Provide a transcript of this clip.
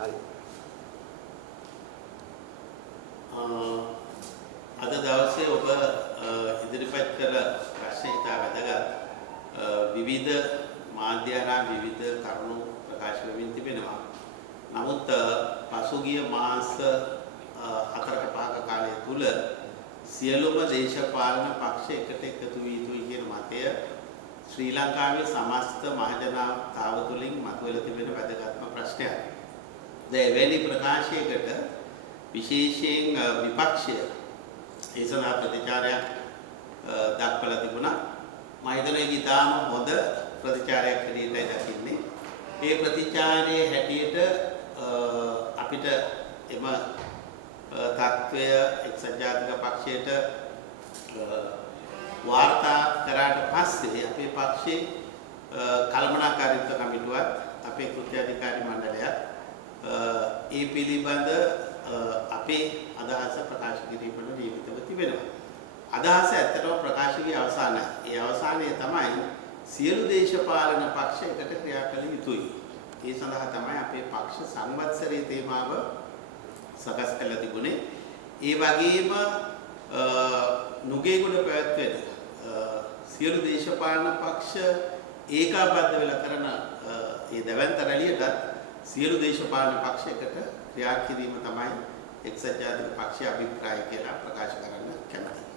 හරි. අද දවසේ ඔබ ඉදිරිපත් කළ ප්‍රශ්න ඉතා වැදගත්. විවිධ මාධ්‍ය හරහා විවිධ කරුණු ප්‍රකාශ වෙමින් තිබෙනවා. නමුත් පසුගිය මාස 4-5ක කාලය තුල සියලුම දේශපාලන පක්ෂ එකට එකතු වී යුතුයි කියන මතය ශ්‍රී ලංකාවේ සමස්ත මහජනතාව තුළින් මතුවලා තිබෙන වැදගත්ම ප්‍රශ්නයක්. දැන් එවැනි ප්‍රකාශයකට විශේෂයෙන් විපක්ෂය ඒ සඳහා ප්‍රතිචාරයක් දක්වලා තිබුණා. මම හිතනවා ඒක ඉතාම හොඳ ප්‍රතිචාරයක් හැටියටයි දකින්නේ. ඒ ප්‍රතිචාරයේ හැටියට අපිට එම තත්ත්වය එක්සත් ජාතික පක්ෂයට වාර්තා කරාට පස්සේ අපේ පක්ෂයේ කළමනාකාරීත්ව කමිටුවත් අපේ කෘත්‍යාධිකාරී මණ්ඩලයත් ඒ පිළිබඳ අපේ අදහස ප්‍රකාශ කිරීමට නියමිතව තිබෙනවා. අදහස ඇත්තටම ප්‍රකාශ වී අවසానයි. ඒ අවසානයේ තමයි සියලු දේශපාලන පක්ෂ එකට ක්‍රියා කළ යුතුයි. ඒ සඳහා තමයි අපේ පක්ෂ සංවත්සරයේ තේමාව සකස් කළ තිබුණේ. ඒ වගේම නුගේගොඩ පැවැත්වෙන සියලු දේශපාලන පක්ෂ ඒකාබද්ධ වෙලා කරන ඒ දැවැන්ත රැළියට සියලු දේශපාලන පක්ෂයකට ක්‍රියා කිරීම තමයි එක්සත් ජාතික පක්ෂයේ අභිප්‍රාය කියලා ප්‍රකාශ කරන්න කැමතියි.